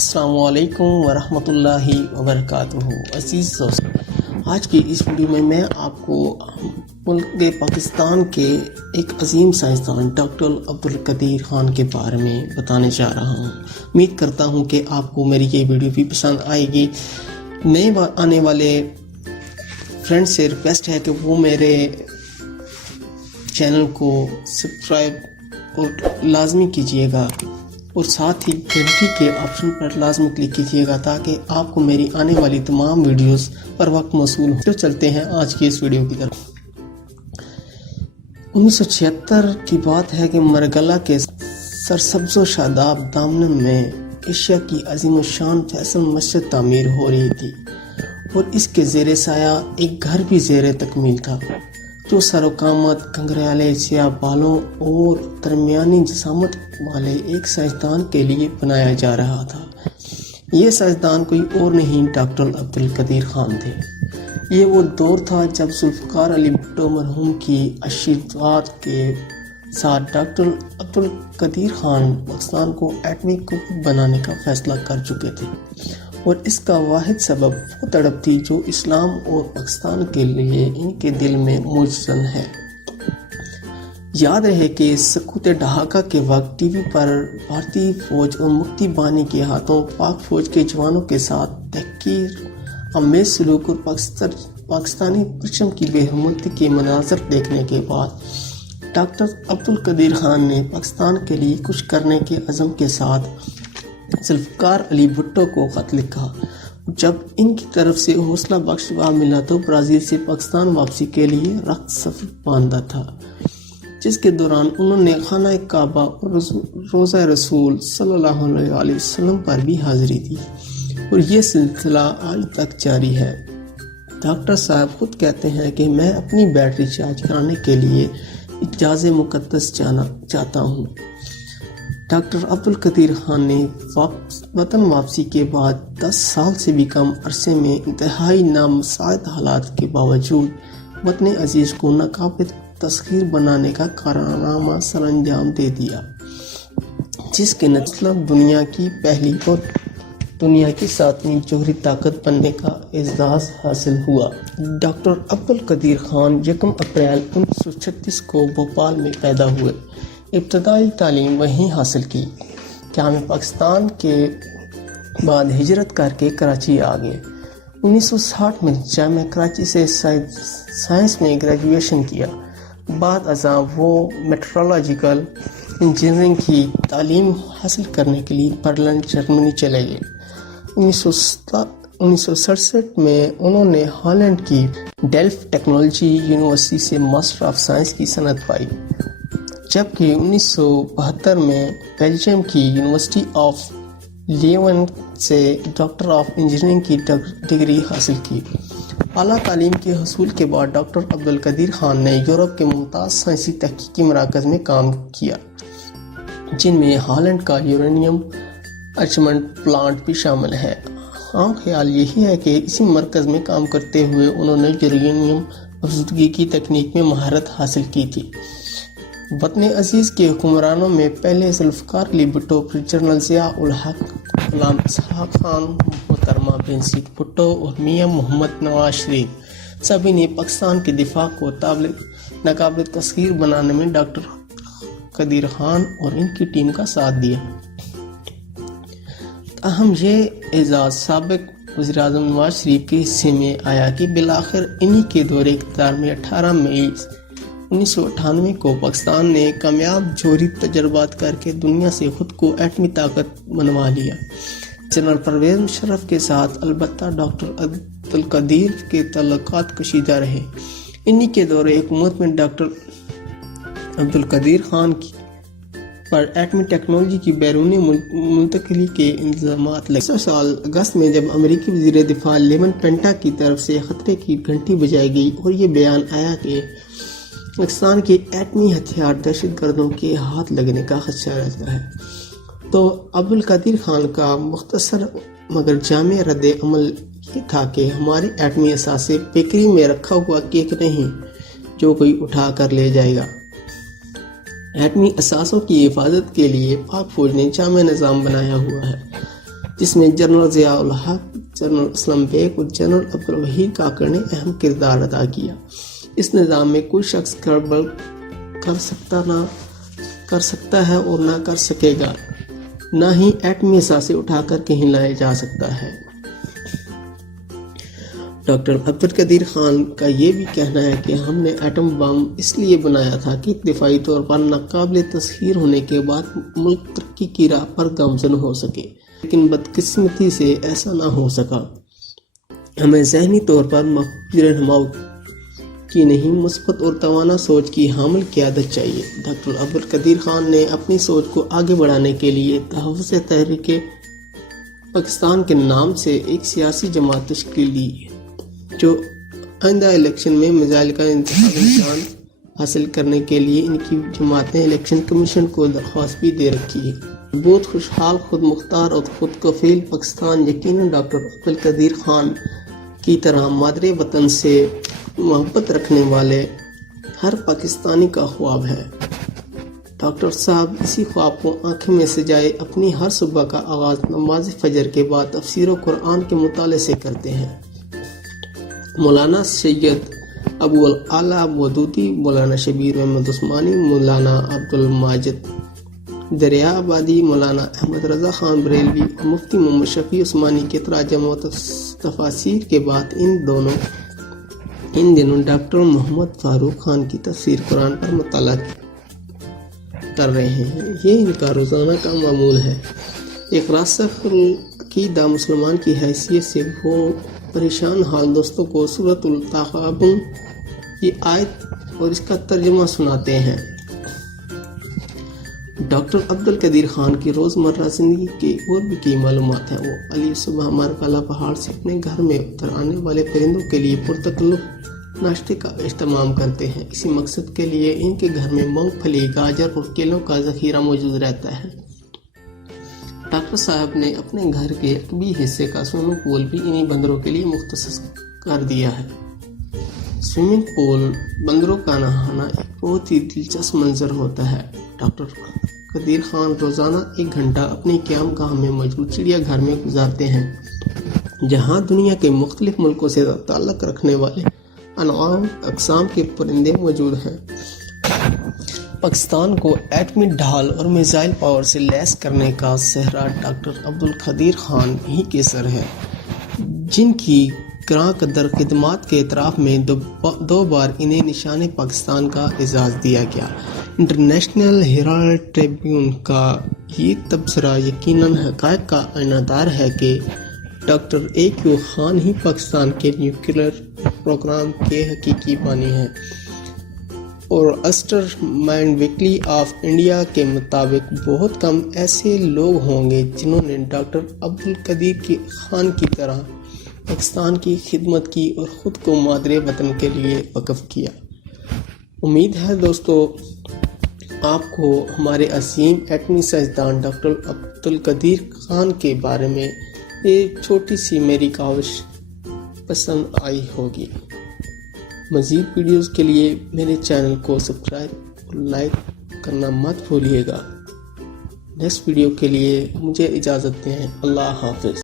السلام علیکم ورحمۃ اللہ وبرکاتہ۔ عزیز دوست، آج کی اس ویڈیو میں آپ کو ملک پاکستان کے ایک عظیم سائنسدان ڈاکٹر عبدالقدیر خان کے بارے میں بتانے جا رہا ہوں۔ امید کرتا ہوں کہ آپ کو میری یہ ویڈیو بھی پسند آئے گی۔ نئے آنے والے فرینڈ سے ریکویسٹ ہے کہ وہ میرے چینل کو سبسکرائب اور لازمی کیجیے گا، اور ساتھ ہی گھنٹی کے آپشن پر لازمی کلک کیجیے گا تاکہ آپ کو میری آنے والی تمام ویڈیوز پر وقت موصول ہو۔ چلتے ہیں آج کی اس ویڈیو کی طرف۔ 1976 کی بات ہے کہ مرگلہ کے سرسبز و شاداب دامن میں ایشیا کی عظیم الشان فیصل مسجد تعمیر ہو رہی تھی، اور اس کے زیر سایہ ایک گھر بھی زیر تکمیل تھا جو سر و قامت، گھنگریالے سیاہ بالوں اور درمیانی جسامت والے ایک سائنسدان کے لیے بنایا جا رہا تھا۔ یہ سائنسدان کوئی اور نہیں ڈاکٹر عبدالقدیر خان تھے۔ یہ وہ دور تھا جب ذوالفقار علی بھٹو مرحوم کی آشیرواد کے ساتھ ڈاکٹر عبدالقدیر خان پاکستان کو ایٹمی قوت بنانے کا فیصلہ کر چکے تھے، اور اس کا واحد سبب وہ تڑپ تھی جو اسلام اور پاکستان کے لیے ان کے دل میں مجسم ہے۔ یاد رہے کہ سقوط ڈھاکہ کے وقت ٹی وی پر بھارتی فوج اور مفتی بانی کے ہاتھوں پاک فوج کے جوانوں کے ساتھ تحقیر آمیز سلوک اور پاکستانی پرچم کی بے حرمتی کے مناظر دیکھنے کے بعد ڈاکٹر عبدالقدیر خان نے پاکستان کے لیے کچھ کرنے کے عزم کے ساتھ ذوالفقار علی بھٹو کو خط لکھا۔ جب ان کی طرف سے حوصلہ بخش جواب ملا تو برازیل سے پاکستان واپسی کے لیے رخت سفر باندھا تھا، جس کے دوران انہوں نے خانہ کعبہ اور روضہ رسول صلی اللہ علیہ وسلم پر بھی حاضری دی، اور یہ سلسلہ آج تک جاری ہے۔ ڈاکٹر صاحب خود کہتے ہیں کہ میں اپنی بیٹری چارج کرانے کے لیے حجاز مقدس جانا چاہتا ہوں۔ ڈاکٹر عبدالقدیر خان نے وطن واپسی کے بعد 10 سال سے بھی کم عرصے میں انتہائی نامساعد حالات کے باوجود وطن عزیز کو ناقابل تسخیر بنانے کا کارنامہ سر انجام دے دیا، جس کے نتیجے دنیا کی پہلی اور دنیا کی 7ویں جوہری طاقت بننے کا اعزاز حاصل ہوا۔ ڈاکٹر عبدالقدیر خان 1 اپریل 1936 کو بھوپال میں پیدا ہوئے۔ ابتدائی تعلیم وہیں حاصل کی۔ قیام پاکستان کے بعد ہجرت کر کے کراچی آ گئے۔ 1960 میں جامعہ کراچی سے سائنس میں گریجویشن کیا۔ بعد ازاں وہ میٹرولوجیکل انجینئرنگ کی تعلیم حاصل کرنے کے لیے برلن جرمنی چلے گئے۔ 1967 میں انہوں نے ہالینڈ کی ڈیلفٹ ٹیکنالوجی یونیورسٹی سے ماسٹر آف سائنس کی سند پائی، جبکہ 1972 میں بیلجیم کی یونیورسٹی آف لیون سے ڈاکٹر آف انجینئرنگ کی ڈگری حاصل کی۔ اعلیٰ تعلیم کے حصول کے بعد ڈاکٹر عبدالقدیر خان نے یورپ کے ممتاز سائنسی تحقیقی مراکز میں کام کیا، جن میں ہالینڈ کا یورینیم انرچمنٹ پلانٹ بھی شامل ہے۔ عام خیال یہی ہے کہ اسی مرکز میں کام کرتے ہوئے انہوں نے یورینیم افزودگی کی تکنیک میں مہارت حاصل کی تھی۔ وطن عزیز کے حکمرانوں میں پہلے ذوالفقار علی بھٹو، پھر جنرل ضیاء الحق، غلام اسحاق خان، محترمہ بینظیر بھٹو اور میاں محمد نواز شریف سبھی نے پاکستان کے دفاع کو ناقابل تسخیر بنانے میں ڈاکٹر قدیر خان اور ان کی ٹیم کا ساتھ دیا۔ تاہم یہ اعزاز سابق وزیراعظم نواز شریف کے حصے میں آیا کہ بالآخر انہی کے دور اقتدار میں 18 مئی 1998 کو پاکستان نے کامیاب جوہری تجربات کر کے دنیا سے خود کو ایٹمی طاقت بنوا لیا۔ جنرل پرویز مشرف کے ساتھ البتہ ڈاکٹر عبدالقدیر کے تعلقات کشیدہ رہے۔ انہی کے دور حکومت میں ڈاکٹر عبدالقدیر خان پر ایٹمی ٹیکنالوجی کی بیرونی منتقلی کے الزامات لگے۔ اس سال اگست میں جب امریکی وزیر دفاع لیون پینٹا کی طرف سے خطرے کی گھنٹی بجائی گئی اور یہ بیان آیا کہ پاکستان کے ایٹمی ہتھیار دہشت گردوں کے ہاتھ لگنے کا خدشہ رہتا ہے، تو عبدالقدیر خان کا مختصر مگر جامع رد عمل یہ تھا کہ ہماری ایٹمی اثاثے بیکری میں رکھا ہوا کیک نہیں جو کوئی اٹھا کر لے جائے گا۔ ایٹمی اثاثوں کی حفاظت کے لیے پاک فوج نے جامع نظام بنایا ہوا ہے۔ جس میں جنرل ضیاء الحق، جنرل اسلم بیگ اور جنرل عبدالوحید کاکڑ نے اہم کردار ادا کیا۔ اس نظام میں کوئی شخص گڑبڑ کر سکتا ہے اور نہ کر سکے گا، نہ ہی ایٹمی اثاثے اٹھا کر کہیں لایا جا سکتا ہے۔ ڈاکٹر عبدالقدیر خان کا یہ بھی کہنا ہے کہ ہم نے ایٹم بم اس لیے بنایا تھا کہ دفاعی طور پر ناقابل تسخیر ہونے کے بعد ملک ترقی کی راہ پر گامزن ہو سکے، لیکن بدقسمتی سے ایسا نہ ہو سکا۔ ہمیں ذہنی طور پر محفوظ رہنماؤں کی نہیں، مثبت اور توانا سوچ کی حامل قیادت چاہیے۔ ڈاکٹر عبدالقدیر خان نے اپنی سوچ کو آگے بڑھانے کے لیے تحفظ تحریک پاکستان کے نام سے ایک سیاسی جماعت تشکیل دی، جو آئندہ الیکشن میں میزائل کا انتخابی نشان حاصل کرنے کے لیے ان کی جماعت نے الیکشن کمیشن کو درخواست بھی دے رکھی ہے۔ بہت خوشحال، خود مختار اور خود کفیل پاکستان یقیناً ڈاکٹر عبدالقدیر خان کی طرح مادر وطن سے محبت رکھنے والے ہر پاکستانی کا خواب ہے۔ ڈاکٹر صاحب اسی خواب کو آنکھیں میں سجائے اپنی ہر صبح کا آغاز نماز فجر کے بعد تفسیر و قرآن کے مطالعے سے کرتے ہیں۔ مولانا سید ابو الاعلیٰ ودودی، مولانا شبیر احمد عثمانی، مولانا عبدالماجد دریا آبادی، مولانا احمد رضا خان بریلوی اور مفتی محمد شفیع عثمانی کے تراجم و تفاسیر کے بعد ان دنوں ڈاکٹر محمد فاروق خان کی تفسیر قرآن پر مطالعہ کر رہے ہیں۔ یہ ان کا روزانہ کا معمول ہے۔ ایک راسخ العقیدہ مسلمان کی حیثیت سے وہ پریشان حال دوستوں کو سورۃ التغابن کی آیت اور اس کا ترجمہ سناتے ہیں۔ ڈاکٹر عبدالقدیر خان کی روزمرہ زندگی کی اور بھی کئی معلومات ہیں۔ وہ علی صبح مارکالہ پہاڑ سے اپنے گھر میں اتر آنے والے پرندوں کے لیے پرتکلف ناشتے کا اہتمام کرتے ہیں۔ اسی مقصد کے لیے ان کے گھر میں مونگ پھلی، گاجر اور کیلوں کا ذخیرہ موجود رہتا ہے۔ ڈاکٹر صاحب نے اپنے گھر کے عقبی حصے کا سوئمنگ پول بھی انہی بندروں کے لیے مختص کر دیا ہے۔ سوئمنگ پول بندروں کا نہانا ایک بہت ہی دلچسپ منظر ہوتا ہے۔ ڈاکٹر قدیر خان روزانہ 1 گھنٹہ اپنی قیام گاہ میں موجود چڑیا گھر میں گزارتے ہیں، جہاں دنیا کے مختلف ملکوں سے تعلق رکھنے والے انواع اقسام کے پرندے موجود ہیں۔ پاکستان کو ایٹمی ڈھال اور میزائل پاور سے لیس کرنے کا سہرا ڈاکٹر عبدالقدیر خان ہی کے سر ہے، جن کی گراں قدر خدمات کے اعتراف میں 2 بار انہیں نشان پاکستان کا اعزاز دیا گیا۔ انٹرنیشنل ہیرالڈ ٹریبیون کا یہ تبصرہ یقیناً حقائق کا آئینہ دار ہے کہ ڈاکٹر A.Q. خان ہی پاکستان کے نیوکلیئر پروگرام کے حقیقی بانی ہیں، اور stir mind weekly of India کے مطابق بہت کم ایسے لوگ ہوں گے جنہوں نے ڈاکٹر عبدالقدیر خان کی طرح پاکستان کی خدمت کی اور خود کو مادر وطن کے لیے وقف کیا۔ امید ہے دوستو آپ کو ہمارے عظیم ایٹمی سائنسدان ڈاکٹر عبدالقدیر خان کے بارے میں یہ چھوٹی سی میری کاوش پسند آئی ہوگی۔ مزید ویڈیوز کے لیے میرے چینل کو سبسکرائب اور لائک کرنا مت بھولیے گا۔ نیکسٹ ویڈیو کے لیے مجھے اجازت دیں۔ اللہ حافظ۔